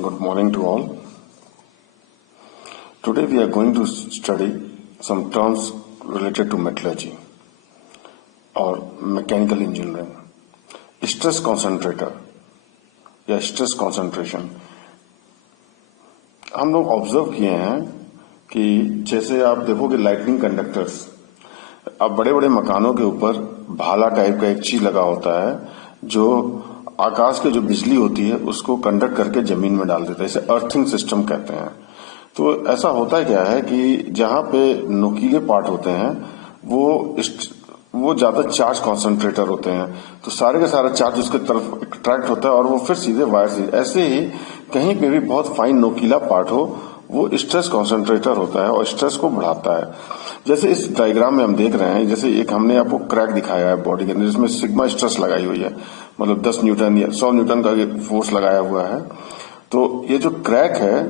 Good morning to all. Today we are going to study some terms related to metallurgy or mechanical engineering. Stress concentrator या stress concentration हम लोग observe किए हैं कि जैसे आप देखोगे लाइटनिंग कंडक्टर्स, अब बड़े बड़े मकानों के ऊपर भाला टाइप का एक चीज लगा होता है जो आकाश के जो बिजली होती है उसको कंडक्ट करके जमीन में डाल देता है। इसे अर्थिंग सिस्टम कहते हैं। तो ऐसा होता क्या है कि जहां पे नुकीले पार्ट होते हैं वो ज्यादा चार्ज कॉन्सेंट्रेटर होते हैं, तो सारे का सारा चार्ज उसके तरफ अट्रैक्ट होता है और वो फिर सीधे वायर से। ऐसे ही कहीं पे भी बहुत फाइन नुकीला पार्ट हो वो स्ट्रेस कॉन्सेंट्रेटर होता है और स्ट्रेस को बढ़ाता है। जैसे इस डायग्राम में हम देख रहे हैं, जैसे एक हमने आपको क्रैक दिखाया है बॉडी के अंदर, जिसमें सिग्मा स्ट्रेस लगाई हुई है, मतलब 10 न्यूटन या 100 न्यूटन का फोर्स लगाया हुआ है। तो ये जो क्रैक है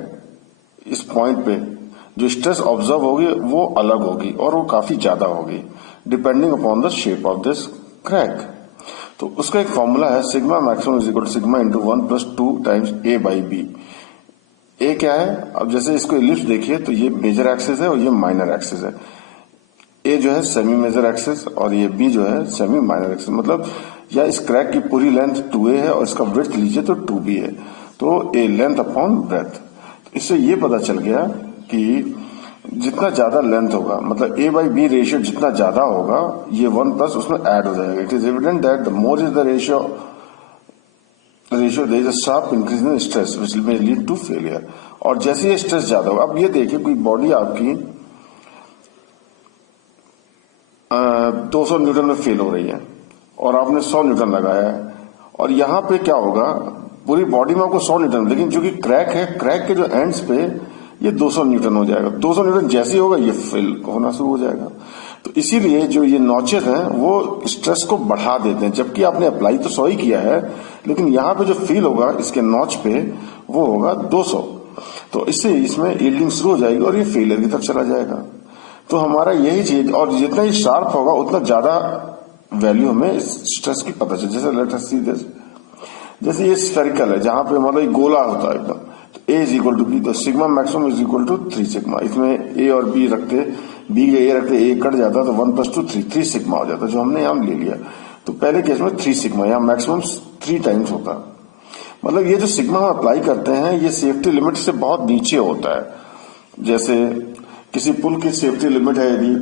इस पॉइंट पे जो स्ट्रेस ऑब्जर्व होगी वो अलग होगी और वो काफी ज्यादा होगी depending upon the shape of this crack. तो उसका एक फॉर्मूला है sigma maximum is equal to sigma into 1+2 times A by B. A क्या है? अब जैसे इसको इलिप्स देखिए तो ये मेजर एक्सिस है और ये माइनर एक्सिस है। ए जो है सेमी मेजर एक्सिस और ये बी जो है सेमी माइनर एक्सिस, मतलब या इस क्रैक की पूरी लेंथ 2a है और इसका ब्रेथ लीजिए तो 2b है। तो ए लेंथ अपॉन ब्रेथ। इससे ये पता चल गया कि जितना ज्यादा लेंथ होगा, मतलब ए बाई बी रेशियो जितना ज्यादा होगा, ये 1+ उसमें ऐड हो जाएगा। It is evident that the more is the ratio there is a sharp increase in stress which may lead to failure. और जैसे ये स्ट्रेस ज्यादा होगा, अब ये देखिए कोई बॉडी आपकी 200 न्यूटन में फेल हो रही है और आपने 100 न्यूटन लगाया है, और यहां पे क्या होगा, पूरी बॉडी में आपको 100 न्यूटन, लेकिन जो कि क्रैक है, क्रैक के जो एंड्स पे ये 200 न्यूटन हो जाएगा। 200 न्यूटन जैसे ही होगा ये फेल होना शुरू हो जाएगा। तो इसीलिए जो ये नॉचेस हैं वो स्ट्रेस को बढ़ा देते हैं, जबकि आपने अप्लाई तो 100 ही किया है, लेकिन यहाँ पे जो फील होगा इसके नॉच पे वो होगा 200। तो इससे इसमें यील्डिंग शुरू हो जाएगी और ये फेलियर की तरफ चला जाएगा। तो हमारा यही चीज, और जितना ही शार्प होगा उतना ज्यादा वैल्यू हमें स्ट्रेस की पता चले। जैसे लेट अस सी दिस, जैसे ये स्फेरिकल है जहां पे मतलब गोला होता है एकदम, तो A is equal to B, तो sigma maximum is equal to 3 sigma. इसमें ए और बी रखते, बी या ए रखते, ए कट जाता तो 1+2 3 सिग्मा हो जाता, जो हमने यहां ले लिया। तो पहले केस में 3 सिग्मा, यहाँ मैक्सिमम 3 टाइम्स होता। मतलब ये जो सिग्मा हम अप्लाई करते हैं ये सेफ्टी लिमिट से बहुत नीचे होता है। जैसे किसी पुल की सेफ्टी लिमिट है यदि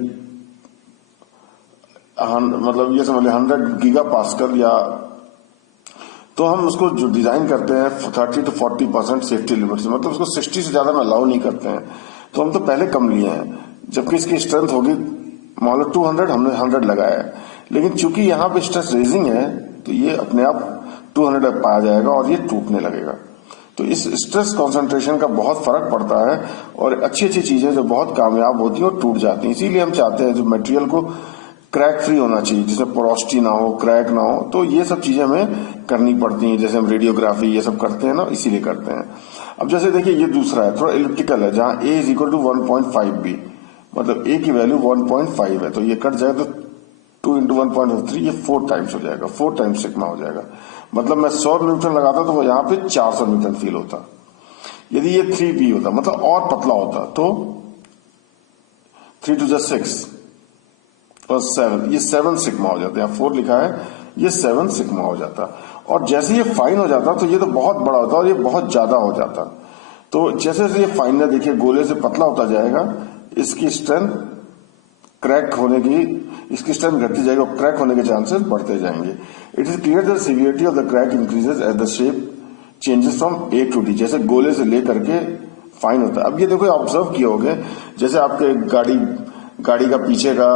मतलब ये समझ 100 गीगा पास्कल, या तो हम उसको जो डिजाइन करते हैं 30 to 40% सेफ्टी लिमिट से, मतलब उसको 60 से ज्यादा में अलाउ नहीं करते हैं। तो हम तो पहले कम लिए हैं, जबकि इसकी स्ट्रेंथ होगी मान लो 200, हमने 100 लगाया है, लेकिन चूंकि यहाँ पे स्ट्रेस रेजिंग है तो ये अपने आप 200 पाया जाएगा और ये टूटने लगेगा। तो इस स्ट्रेस कॉन्सेंट्रेशन का बहुत फर्क पड़ता है, और अच्छी अच्छी चीजें जो बहुत कामयाब होती है और टूट जाती हैं। इसीलिए हम चाहते हैं जो मटेरियल को क्रैक फ्री होना चाहिए, जिसमें पोरोसिटी ना हो, क्रैक ना हो। तो ये सब चीजें हमें करनी पड़ती हैं, जैसे हम रेडियोग्राफी ये सब करते हैं ना, इसीलिए करते हैं। अब जैसे देखिए ये दूसरा है, थोड़ा इलिप्टिकल है, जहां ए इज इक्वल टू 1.5b, मतलब ए की वैल्यू 1.5 है, तो ये कट जाए तो 2 × 1.3, ये 4 टाइम्स हो जाएगा, 4 टाइम्स सिग्मा हो जाएगा। मतलब मैं 100 न्यूटन लगाता तो यहाँ पे 400 न्यूटन फील होता। यदि ये 3b होता, मतलब और पतला होता, तो 3 × 6 और 7, ये 7 सिग्मा हो जाता है। 4 लिखा है, ये 7 सिग्मा हो जाता। और जैसे ये फाइन हो जाता तो ये तो बहुत बड़ा होता और ये बहुत ज्यादा हो जाता। तो जैसे जैसे ये फाइन है, देखिए गोले से पतला होता जाएगा, इसकी स्ट्रेंथ क्रैक होने की, इसकी स्ट्रेंथ घटती जाएगी और क्रैक होने के चांसेस बढ़ते जाएंगे। It is clear the severity of the crack increases as the shape changes from A to D, जैसे गोले से लेकर के फाइन होता है। अब ये देखो ऑब्जर्व किए होगे, जैसे आपके गाड़ी का पीछे का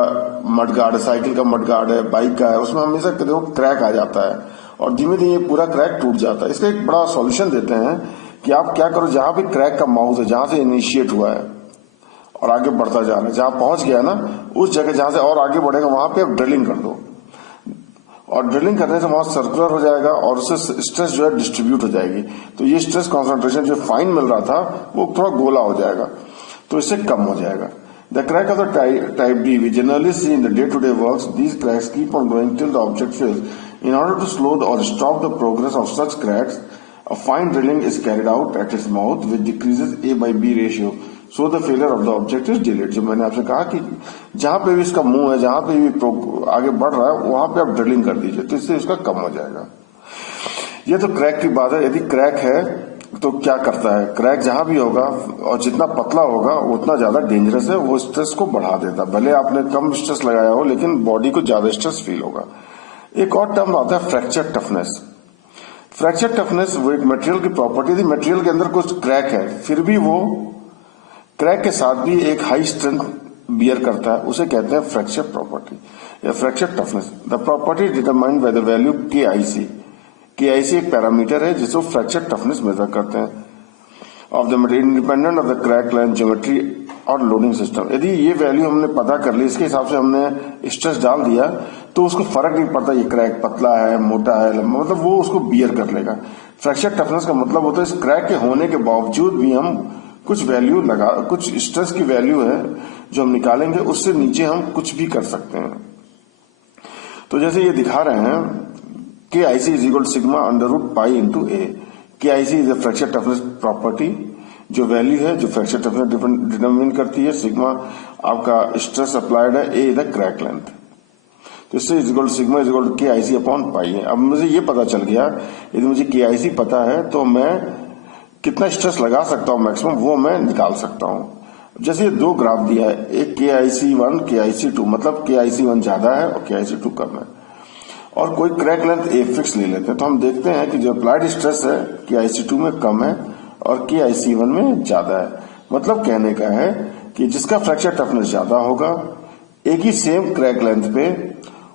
मडगार्ड है, साइकिल का मडगार्ड है, बाइक का है, उसमें हमेशा देखो क्रैक आ जाता है और धीमे धीमे पूरा क्रैक टूट जाता है। इसका एक बड़ा सॉल्यूशन देते हैं कि आप क्या करो, जहां भी क्रैक का माउथ है, जहां से इनिशिएट हुआ है और आगे बढ़ता जा रहा है, जहां पहुंच गया ना, उस जगह जहां से और आगे बढ़ेगा वहां पे आप ड्रिलिंग कर दो, और ड्रिलिंग करने से वहां सर्कुलर हो जाएगा और उससे स्ट्रेस जो है डिस्ट्रीब्यूट हो जाएगी। तो ये स्ट्रेस कॉन्सेंट्रेशन जो फाइन मिल रहा था वो थोड़ा गोला हो जाएगा, तो इससे कम हो जाएगा। The crack of the type D we generally see in the day-to-day works. These cracks keep on growing till the object fails. In order to slow or stop the progress of such cracks, A fine drilling is carried out at its mouth which decreases A/B ratio. So the failure of the object is delayed. जो मैंने आपसे कहा कि जहां पे भी इसका मुंह है, जहां पे भी आगे बढ़ रहा है, वहां पे आप ड्रिलिंग कर दीजिए, तो इससे इसका कम हो जाएगा। ये तो क्रैक की बात है। यदि क्रैक है तो क्या करता है, क्रैक जहां भी होगा और जितना पतला होगा उतना ज्यादा डेंजरस है, वो स्ट्रेस को बढ़ा देता है। भले आपने कम स्ट्रेस लगाया हो लेकिन बॉडी को ज्यादा स्ट्रेस फील होगा। एक और टर्म आता है फ्रैक्चर टफनेस। फ्रैक्चर टफनेस वो एक मटेरियल की प्रॉपर्टी थी, मटेरियल के अंदर कुछ क्रैक है, फिर भी वो क्रैक के साथ भी एक हाई स्ट्रेंथ बियर करता है, उसे कहते हैं फ्रैक्चर प्रॉपर्टी या fracture toughness. The property determined by the value KIC। KIC एक पैरामीटर है जिसको फ्रैक्चर टफनेस मेजर करते हैं of the material independent of the crack line geometry और लोडिंग सिस्टम। यदि ये वैल्यू हमने पता कर ली, इसके हिसाब से हमने स्ट्रेस डाल दिया, तो उसको फर्क नहीं पड़ता ये क्रैक पतला है, मोटा है, मतलब वो उसको बियर कर लेगा। फ्रैक्चर टफनेस का मतलब होता है इस क्रैक के होने के बावजूद भी हम कुछ वैल्यू लगा, कुछ स्ट्रेस की वैल्यू है जो हम निकालेंगे, उससे नीचे हम कुछ भी कर सकते हैं। तो जैसे ये दिखा रहे हैं KIC is equal sigma under root pi into A। KIC is a fracture toughness property, जो वैल्यू है जो फ्रैक्चर टफनेस डिटरमिन करती है। सिग्मा आपका स्ट्रेस अप्लाइड है, A is the crack length, तो इससे is equal sigma is equal KIC upon pi है। अब मुझे ये पता चल गया, यदि मुझे KIC पता है तो मैं कितना स्ट्रेस लगा सकता हूं मैक्सिमम, वो मैं निकाल सकता हूं। जैसे ये दो ग्राफ दिया है, एक KIC1 KIC2, मतलब KIC1 ज्यादा है और KIC2 कम है, और कोई क्रैक लेंथ A फिक्स ले लेते हैं, तो हम देखते हैं कि जो अप्लाइड स्ट्रेस है KIC2 में कम है और KIC1 में ज्यादा है। मतलब कहने का है कि जिसका फ्रैक्चर टफनेस ज्यादा होगा, एक ही सेम क्रैक लेंथ पे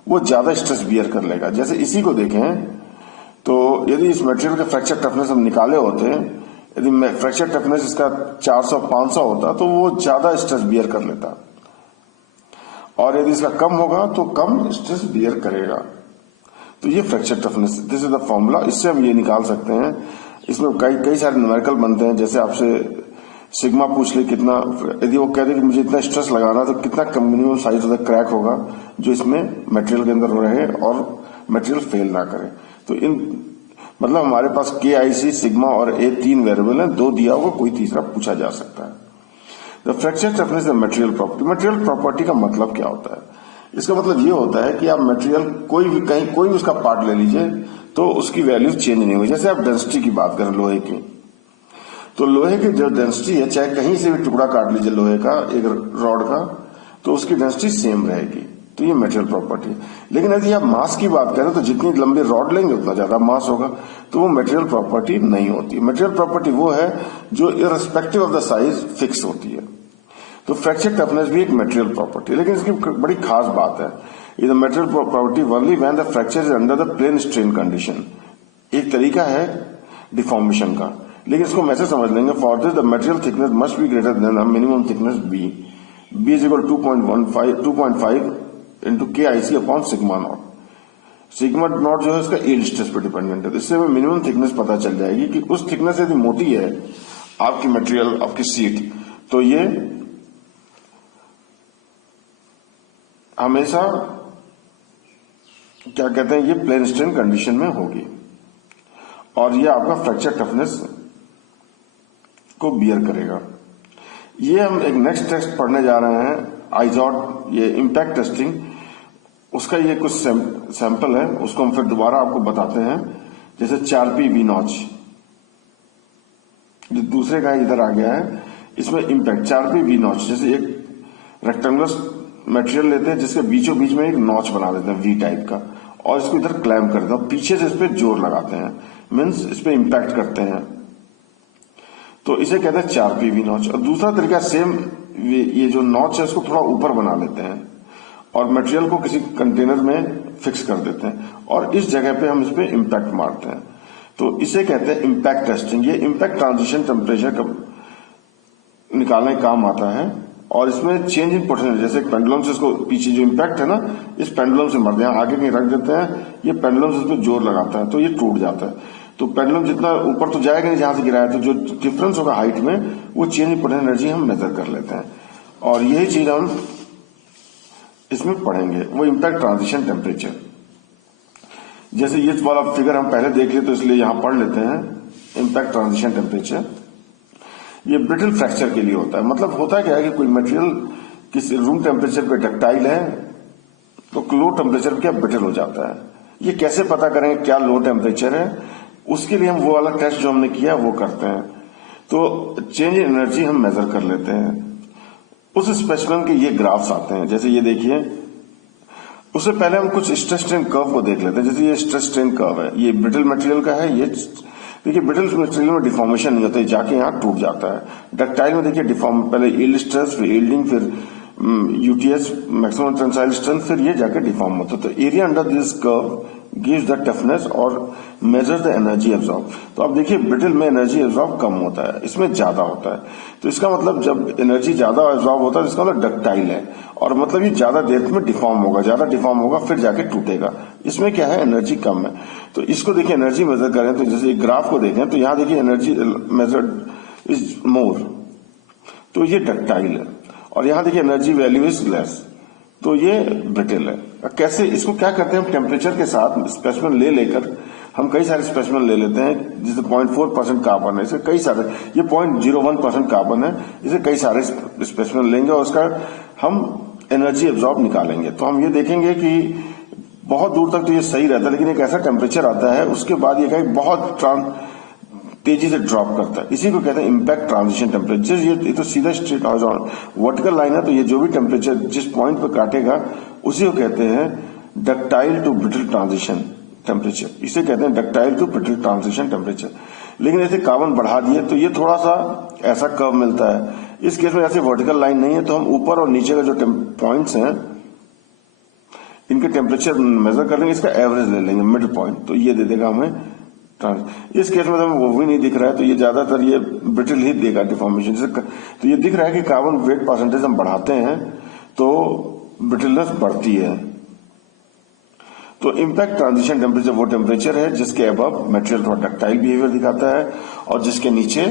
वो ज्यादा स्ट्रेस बियर कर लेगा। जैसे इसी को देखें तो यदि इस मटेरियल का फ्रैक्चर टफनेस हम निकाले होते, यदि फ्रैक्चर टफनेस इसका 400-500 होता तो वो ज्यादा स्ट्रेस बियर कर लेता, और यदि इसका कम होगा तो कम स्ट्रेस बियर करेगा। तो ये fracture toughness, this is the formula. इससे हम ये निकाल सकते हैं। इसमें कई सारे न्यूमेरिकल बनते हैं। जैसे आपसे सिग्मा पूछ ले कितना, यदि वो कह दे कि मुझे इतना स्ट्रेस लगाना, तो कितना minimum size of the crack होगा जो इसमें मटेरियल के अंदर रहे और मटेरियल फेल ना करे। तो मतलब हमारे पास KIC, सिग्मा और A तीन वेरिएबल हैं, दो दिया होगा, कोई तीसरा पूछा जा सकता है। The fracture toughness the material property. Material property का मतलब क्या होता है? इसका मतलब ये होता है कि आप मटेरियल कोई भी उसका पार्ट ले लीजिए तो उसकी वैल्यू चेंज नहीं हुई। जैसे आप डेंसिटी की बात करें लोहे की, तो लोहे की जो डेंसिटी है, चाहे कहीं से भी टुकड़ा काट लीजिए लोहे का, एक रॉड का, तो उसकी डेंसिटी सेम रहेगी। तो ये मटेरियल प्रॉपर्टी। लेकिन यदि आप मास की बात करें तो जितनी लंबी रॉड लेंगे उतना ज्यादा मास होगा, तो वो मटेरियल प्रॉपर्टी नहीं होती। मटेरियल प्रॉपर्टी वो है जो irrespective of the size fix होती है। तो फ्रैक्चर टफनेस भी एक मटेरियल प्रॉपर्टी है, लेकिन इसकी बड़ी खास बात है, ये material property only when the fracture is under the plane strain condition. एक तरीका है डिफॉर्मेशन का, लेकिन इसको मैसे समझ लेंगे। For this the material thickness must be greater than minimum thickness B। B is equal 2.5 into KIC upon sigma not. Sigma not जो है इसका यील्ड स्ट्रेस पर डिपेंडेंट है। इससे हमें मिनिमम थिकनेस पता चल जाएगी कि उस थिकनेस यदि मोटी है आपकी मटेरियल, आपकी सीट, तो ये हमेशा क्या कहते हैं, ये प्लेन स्ट्रेन कंडीशन में होगी, और ये आपका फ्रैक्चर टफनेस को बियर करेगा। ये हम एक नेक्स्ट टेस्ट पढ़ने जा रहे हैं, आइजॉट, ये इम्पैक्ट टेस्टिंग, उसका ये कुछ सैंपल है, उसको हम फिर दोबारा आपको बताते हैं। जैसे 4P V नॉच, जो दूसरे का इधर आ गया है, इसमें इम्पैक्ट 4P V नॉच, जैसे एक रेक्टेंगुलर मटेरियल लेते हैं जिसके बीचों बीच में एक नॉच बना देते हैं V टाइप का, और इसको इधर क्लैम्प कर देते हैं, पीछे से इस पे जोर लगाते हैं, मीन्स इस पे इम्पैक्ट करते हैं, तो इसे कहते हैं 4P V नॉच। और दूसरा तरीका सेम, ये जो नॉच है इसको थोड़ा ऊपर बना लेते हैं और मटेरियल को किसी कंटेनर में फिक्स कर देते हैं, और इस जगह पे हम इस पे इम्पैक्ट मारते हैं, तो इसे कहते हैं इम्पैक्ट टेस्टिंग। ये इम्पैक्ट ट्रांजिशन टेम्परेचर निकालने का काम आता है, और इसमें चेंज इन पोटेंशियल, जैसे एक पेंडुलम से इसको पीछे जो इम्पैक्ट है ना, इस पेंडुलम से मरते हैं, आगे कहीं रख देते हैं, ये पेंडुलम से इस पर जोर लगाता है तो ये टूट जाता है। तो पेंडुलम जितना ऊपर तो जाएगा नहीं जहां से गिराया, तो जो डिफरेंस होगा हाइट में, वो चेंज इन पोटेंशियल एनर्जी हम मेजर कर लेते हैं, और यही चीज हम इसमें पढ़ेंगे, वो इम्पैक्ट ट्रांजिशन टेम्परेचर। जैसे ये वाला फिगर हम पहले देख लिए तो इसलिए यहां पढ़ लेते हैं। इम्पैक्ट ट्रांजिशन टेम्परेचर, ये ब्रिटल फ्रैक्चर के लिए होता है। मतलब होता क्या है कि कोई मटेरियल किसी रूम टेम्परेचर पे डक्टाइल है तो लो टेम्परेचर पे क्या ब्रिटल हो जाता है। ये कैसे पता करें क्या लो टेम्परेचर है, उसके लिए हम वो वाला टेस्ट जो हमने किया वो करते हैं। तो चेंज इन एनर्जी हम मेजर कर लेते हैं। उस स्पेसिमेन के ये ग्राफ्स आते हैं, जैसे ये देखिए। उससे पहले हम कुछ स्ट्रेस स्ट्रेन कर्व को देख लेते हैं। जैसे ये स्ट्रेस स्ट्रेन कर्व है, ये ब्रिटल मटेरियल का है। ये देखिए ब्रिटल मटेरियल में डिफॉर्मेशन नहीं होता है, जाके यहाँ टूट जाता है। डक्टाइल में देखिए डिफॉर्म, पहले यील्ड स्ट्रेस, फिर यील्डिंग, फिर यूटीएस मैक्सिमम टेंसाइल स्ट्रेंथ, फिर ये जाके डिफॉर्म होता है। तो area under this curve gives the toughness और मेजर द एनर्जी एब्जॉर्ब। तो आप देखिए ब्रिटल में एनर्जी एब्जॉर्ब कम होता है, इसमें ज्यादा होता है। तो इसका मतलब जब एनर्जी ज्यादा एब्जॉर्ब होता है इसका मतलब डक्टाइल है, और मतलब ये ज्यादा देर में डिफॉर्म होगा, ज्यादा डिफॉर्म होगा फिर जाके टूटेगा। इसमें क्या है, एनर्जी कम है। तो इसको देखिए एनर्जी मेजर करें तो जैसे ग्राफ को देखें तो यहाँ देखिए एनर्जी मेजर्ड इज मोर, तो ये डक्टाइल है। और यहां देखिए एनर्जी वैल्यू इज लेस, तो ये ब्रिटल है। कैसे, इसको क्या करते हैं हम टेम्परेचर के साथ स्पेसिमेन लेकर हम कई सारे स्पेसिमेन ले लेते हैं। जैसे 0.4% कार्बन है, इसे कई सारे, ये 0.01% कार्बन है, इसे कई सारे स्पेसिमेन लेंगे और उसका हम एनर्जी एब्जॉर्ब निकालेंगे। तो हम ये देखेंगे कि बहुत दूर तक तो ये सही रहता है, लेकिन एक ऐसा टेम्परेचर आता है उसके बाद ये बहुत तेजी से ड्रॉप करता है। इसी को कहते हैं इम्पैक्ट ट्रांजिशन टेम्परेचर। ये तो सीधा स्ट्रेट वर्टिकल लाइन है, तो ये जो भी टेम्परेचर जिस पॉइंट पर काटेगा उसी को कहते हैं ductile to brittle transition temperature. इसे कहते हैं ductile to brittle transition temperature. लेकिन ऐसे कार्बन बढ़ा दिए तो ये थोड़ा सा ऐसा कर्व मिलता है। इस केस में ऐसे वर्टिकल लाइन नहीं है, तो हम ऊपर और नीचे का जो पॉइंट्स हैं इनके टेम्परेचर मेजर कर लेंगे, इसका एवरेज ले लेंगे मिड पॉइंट, तो ये दे देगा हमें। इस केस में तो वो भी नहीं दिख रहा है, तो ये ज्यादातर ये ब्रिटल ही देगा डिफॉर्मेशन। तो ये दिख रहा है कि कार्बन वेट परसेंटेज हम बढ़ाते हैं तो ब्रिटलनेस बढ़ती है। तो इम्पैक्ट ट्रांजिशन टेम्परेचर वो टेम्परेचर है जिसके अबव मटेरियल थोड़ा डक्टाइल बिहेवियर दिखाता है और जिसके नीचे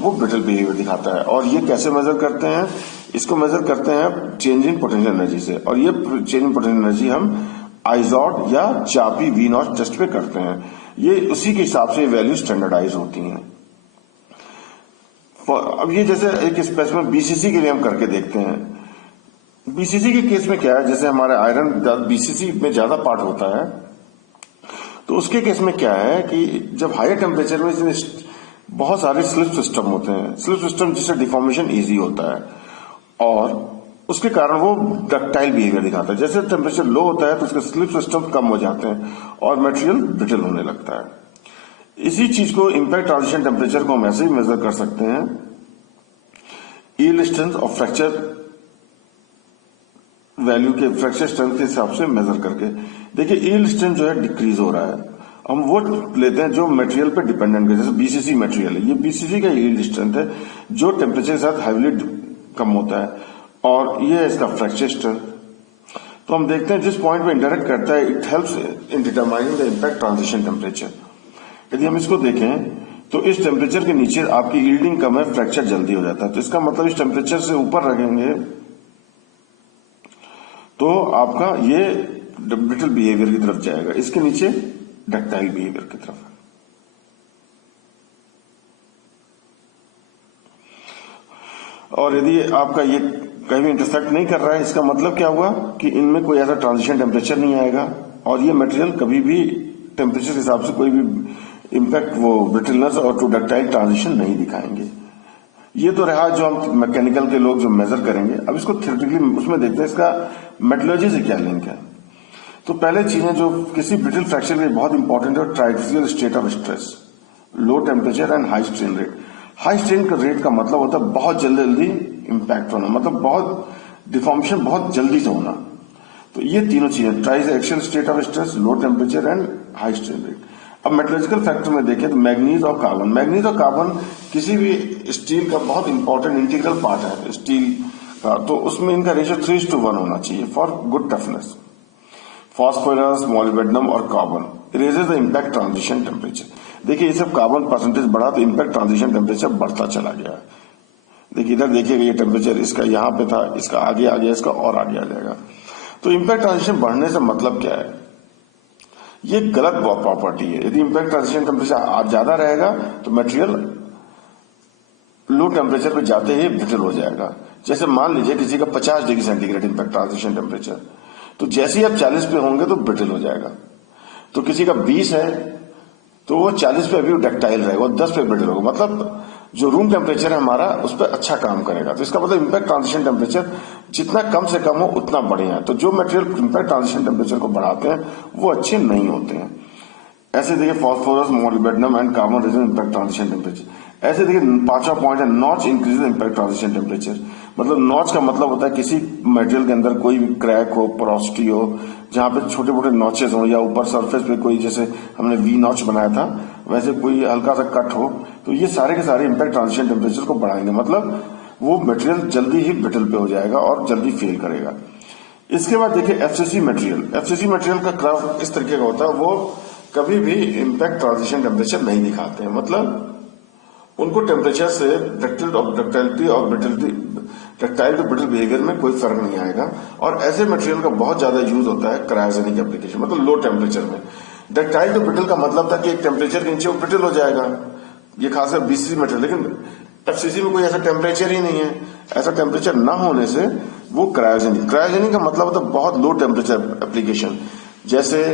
वो ब्रिटल बिहेवियर दिखाता है। और ये कैसे मेजर करते हैं, इसको मेजर करते हैं चेंज इन पोटेंशियल एनर्जी से। और ये चेंज इन पोटेंशियल एनर्जी हम आइजॉट या चापी वी नॉट टेस्ट पे करते हैं। ये उसी के हिसाब से वैल्यू स्टैंडर्डाइज होती हैं। अब ये जैसे एक स्पेसिमेन बीसीसी के लिए हम करके देखते हैं। बीसीसी के केस में क्या है, जैसे हमारे आयरन बीसीसी में ज्यादा पार्ट होता है, तो उसके केस में क्या है कि जब हायर टेम्परेचर में बहुत सारे स्लिप सिस्टम होते हैं, स्लिप सिस्टम जिससे डिफॉर्मेशन इजी होता है और उसके कारण वो डक्टाइल बिहेवियर दिखाता है। जैसे टेम्परेचर लो होता है तो उसके स्लिप सिस्टम कम हो जाते हैं और मटेरियल ब्रिटल होने लगता है। इसी चीज को इम्पैक्ट ट्रांजिशन टेम्परेचर को हम ऐसे ही मेजर कर सकते हैं यील्ड स्ट्रेंथ और फ्रैक्चर वैल्यू के, फ्रैक्चर स्ट्रेंथ के हिसाब से मेजर करके। देखिए यील्ड स्ट्रेंथ जो है डिक्रीज हो रहा है, हम वो लेते हैं जो मटेरियल पे डिपेंडेंट है। जैसे बीसीसी मटेरियल है, ये बीसीसी का यील्ड स्ट्रेंथ है जो टेम्परेचर के साथ हैवीली कम होता है, और ये है इसका फ्रैक्चर स्ट्रेंथ। तो हम देखते हैं जिस पॉइंट पे इंटरेक्ट करता है it helps in determining the impact transition temperature. यदि हम इसको देखें तो इस टेम्परेचर के नीचे आपकी यील्डिंग कम है, फ्रैक्चर जल्दी हो जाता है। तो इसका मतलब इस टेम्परेचर से ऊपर रखेंगे तो आपका ये ब्रिटल बिहेवियर की तरफ जाएगा, इसके नीचे डक्टाइल बिहेवियर की तरफ। और यदि आपका ये कहीं भी इंटरसेक्ट नहीं कर रहा है, इसका मतलब क्या हुआ कि इनमें कोई ऐसा ट्रांजिशन टेम्परेचर नहीं आएगा और ये मटेरियल कभी भी टेम्परेचर के हिसाब से कोई भी इम्पैक्ट वो ब्रिटलनेस और टू डक्टाइल ट्रांजिशन नहीं दिखाएंगे। ये तो रहा जो हम मैकेनिकल के लोग जो मेजर करेंगे। अब इसको थ्योरेटिकली उसमें देखते हैं इसका मेटलर्जी से क्या लिंक है। तो पहले चीजें जो किसी ब्रिटल फ्रैक्चर के लिए बहुत इंपॉर्टेंट है, triaxial state of stress, low temperature and high strain rate. High strain का रेट का मतलब होता है बहुत जल्दी जल्दी इम्पैक्ट होना, मतलब बहुत डिफॉर्मेशन बहुत जल्दी से होना। तो ये तीनों चीजें, triaxial state of stress, low temperature and high strain rate. अब मेटलर्जिकल फैक्टर में देखें तो मैग्नीज और कार्बन, मैग्नीज और कार्बन किसी भी स्टील का बहुत इंपॉर्टेंट इंटीग्रल पार्ट है स्टील का, तो उसमें इनका रेशियो 3:1 होना चाहिए for good toughness. Phosphorus, molybdenum और carbon erases the impact transition temperature. देखिए ये सब कार्बन परसेंटेज बढ़ा तो इम्पैक्ट ट्रांजिशन टेम्परेचर बढ़ता चला गया। देखिए इधर देखिएगा ये टेम्परेचर इसका यहाँ पे था, इसका आगे आ गया, इसका और आगे आ जाएगा। तो इम्पैक्ट ट्रांजिशन बढ़ने से मतलब क्या है ये गलत प्रॉपर्टी है। यदि इम्पैक्ट ट्रांजिशन टेम्परेचर ज्यादा रहेगा तो मटेरियल लो टेम्परेचर पे जाते ही ब्रिटल हो जाएगा। जैसे मान लीजिए किसी का 50 degree centigrade impact transition temperature, तो जैसे ही आप 40 पे होंगे तो ब्रिटल हो जाएगा। तो किसी का 20 है तो वो 40 पे अभी डक्टाइल रहेगा, वो 10 पे ब्रिटल होगा। मतलब जो रूम टेम्परेचर है हमारा उस पर अच्छा काम करेगा। तो इसका मतलब इम्पैक्ट ट्रांजिशन टेम्परेचर जितना कम से कम हो उतना बढ़िया है। तो जो मटेरियल इम्पैक्ट ट्रांजिशन टेम्परेचर को बढ़ाते हैं वो अच्छे नहीं होते हैं। ऐसे देखिए phosphorus, molybdenum and carbon raise impact transition temperature. ऐसे देखिए 5वां पॉइंट है notch increase impact transition temperature. मतलब नॉच का मतलब होता है किसी मटेरियल के अंदर कोई भी क्रैक हो, पोरोसिटी हो, जहां पे छोटे मोटे नॉचेस हो, या ऊपर सरफेस पे कोई, जैसे हमने वी नॉच बनाया था वैसे कोई हल्का सा कट हो, तो ये सारे के सारे इम्पैक्ट ट्रांजिशन टेम्परेचर को बढ़ाएंगे। मतलब वो मटेरियल जल्दी ही ब्रिटल पे हो जाएगा और जल्दी फेल करेगा। इसके बाद देखिए एफसीसी मटेरियल। एफसीसी मटेरियल का कर्व इस तरीके का होता है, वो कभी भी इम्पैक्ट ट्रांजिशन टेम्परेचर नहीं दिखाते हैं। मतलब उनको टेम्परेचर से डक्टाइलिटी और डक्टाइल टू ब्रिटल बिहेवियर में कोई फर्क नहीं आएगा। और ऐसे मटेरियल का बहुत ज्यादा यूज होता है क्रायोजेनिक एप्लीकेशन, मतलब लो टेम्परेचर में। डक्टाइल टू ब्रिटल का मतलब था कि एक टेम्परेचर के नीचे वो ब्रिटल हो जाएगा, ये खासकर बीसीसी मटेरियल। लेकिन एफसीसी में कोई ऐसा टेम्परेचर ही नहीं है। ऐसा टेम्परेचर न होने से वो क्रायोजेनिक का मतलब होता है बहुत लो टेम्परेचर एप्लीकेशन। जैसे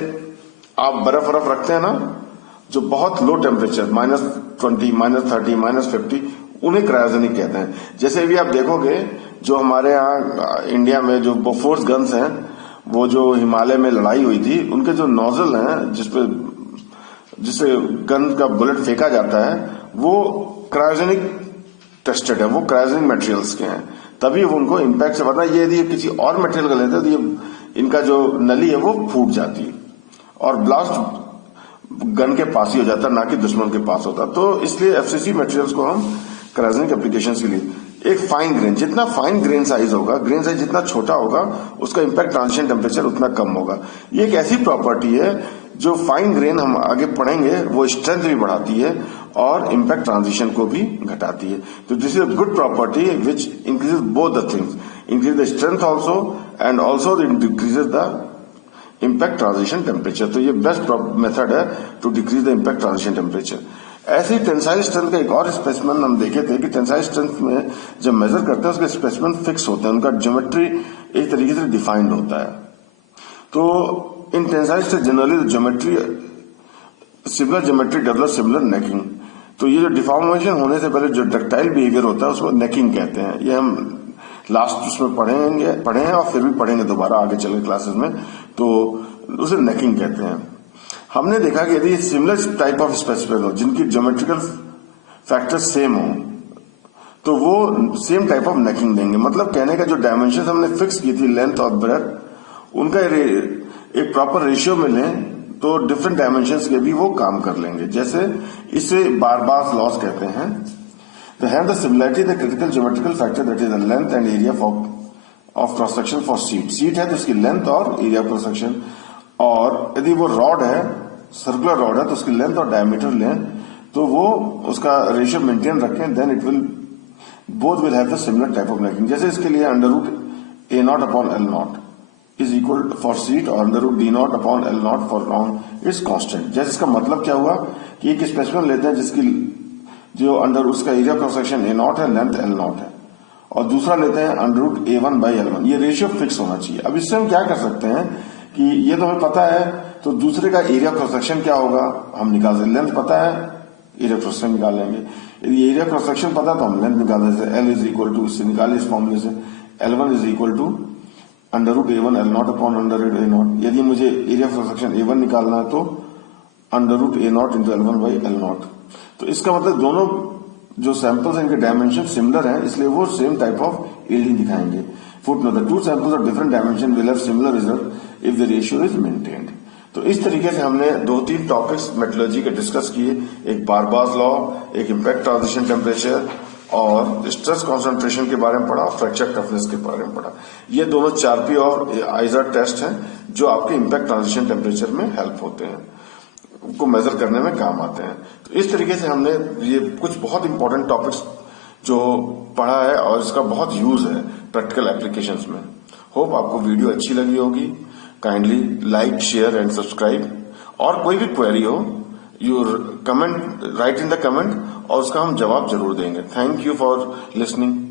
आप बर्फ रखते हैं ना, जो बहुत लो टेम्परेचर -20, -30, -50, उन्हें क्रायोजेनिक कहते हैं। जैसे भी आप देखोगे जो हमारे यहाँ इंडिया में जो बोफोर्स गन्स हैं, वो जो हिमालय में लड़ाई हुई थी, उनके जो नोजल हैं जिससे गन का बुलेट फेंका जाता है, वो क्रायोजेनिक टेस्टेड है, वो क्रायोजेनिक मटेरियल्स के हैं, तभी वो उनको इम्पैक्ट से बता। ये यदि किसी और मटेरियल का लेते हैं तो ये इनका जो नली है वो फूट जाती है और ब्लास्ट गन के पास ही हो जाता है, ना कि दुश्मन के पास होता। तो इसलिए एफसीसी मटेरियल्स को हम क्रायोजेनिक एप्लीकेशंस के लिए, एक फाइन ग्रेन, जितना फाइन ग्रेन साइज होगा, ग्रेन साइज जितना छोटा होगा, उसका इम्पैक्ट ट्रांजिशन टेम्परेचर उतना कम होगा। ये एक ऐसी प्रॉपर्टी है जो फाइन ग्रेन हम आगे पढ़ेंगे, वो स्ट्रेंथ भी बढ़ाती है और इम्पैक्ट ट्रांजिशन को भी घटाती है। तो this is a good property which increases both the things, increase the strength also and also decreases the impact transition temperature. तो ये बेस्ट मेथड है to decrease the impact transition temperature. ऐसे ही टेंसाइल स्ट्रेंथ का एक और specimen हम देखे थे कि टेंसाइल स्ट्रेंथ में जब मेजर करते हैं उसके स्पेसिमेन फिक्स होते हैं, उनका ज्योमेट्री एक तरीके से डिफाइंड होता है। तो in tensile strength generally geometry, similar geometry develop similar necking. तो ये जो डिफॉर्मेशन होने से पहले जो डक्टाइल बिहेवियर होता है उसको नेकिंग कहते हैं। ये हम लास्ट उसमें पढ़े हैं और फिर भी पढ़ेंगे दोबारा आगे चल के क्लासेस में, तो उसे नेकिंग कहते हैं। हमने देखा कि यदि सिमिलर टाइप ऑफ स्पेसिफिक हो, जिनकी ज्योमेट्रिकल फैक्टर सेम हो, तो वो सेम टाइप ऑफ नेकिंग देंगे। मतलब कहने का जो डायमेंशन हमने फिक्स की थी, लेंथ और ब्रेथ, उनका एक प्रॉपर रेशियो में लें तो डिफरेंट डायमेंशंस के भी वो काम कर लेंगे। जैसे इसे बारबास लॉस कहते हैं। They have the similarity, the critical geometrical factor, that is the length and area of cross section for sheet. Sheet है तो इसकी लेंथ और एरिया क्रॉस सेक्शन, और यदि वो रॉड है, सर्कुलर रॉड है, तो उसकी लेंथ और डायमीटर लें तो वो उसका रेशियो मेंटेन रखें, then it will both will have the similar type of necking. जैसे इसके लिए √A0 upon L0 is equal for sheet और √D0 upon L0 for round is constant. जैसे इसका मतलब क्या हुआ कि एक स्पेसिमेन लेते हैं जिसकी जो अंडर उसका एरिया क्रॉस सेक्शन A0 है, लेंथ L0 है, और दूसरा लेते हैं √A1/L1। ये रेशियो फिक्स होना चाहिए। अब इससे हम क्या कर सकते हैं कि ये तो हमें पता है, तो दूसरे का एरिया क्रॉस सेक्शन क्या होगा हम निकाल सकते। लेंथ पता है, एरिया क्रॉस सेक्शन निकाल लेंगे। यदि एरिया क्रॉस सेक्शन पता है तो हम लेंथ निकाल देते हैं। L इज इक्वल टू, इससे निकाले इस फॉर्मूले से, L1 is equal to √A1/L0 upon √A0। यदि मुझे एरिया क्रॉस सेक्शन A1 निकालना है तो √A0 इंटू L1/L0। तो इसका मतलब दोनों जो सैंपल्स हैं इनके डायमेंशन सिमिलर हैं, इसलिए वो सेम टाइप ऑफ यील्डिंग दिखाएंगे। Footnote, the two samples of different dimension will have similar result if the ratio is maintained. तो इस तरीके से हमने 2-3 टॉपिक्स मेट्रोलॉजी के डिस्कस किए, एक बारबास लॉ, एक इम्पैक्ट ट्रांजिशन टेम्परेचर और स्ट्रेस कॉन्सेंट्रेशन के बारे में पढ़ा, फ्रैक्चर टफनेस के बारे में पढ़ा। ये दोनों 4P और आइजर टेस्ट हैं जो आपके इम्पैक्ट ट्रांजिशन टेम्परेचर में हेल्प होते हैं, को मेजर करने में काम आते हैं। तो इस तरीके से हमने ये कुछ बहुत इंपॉर्टेंट टॉपिक्स जो पढ़ा है और इसका बहुत यूज है प्रैक्टिकल एप्लीकेशंस में। होप आपको वीडियो अच्छी लगी होगी। Kindly like, share and subscribe, और कोई भी क्वेरी हो, you comment, right in the comment, और उसका हम जवाब जरूर देंगे। Thank you for listening.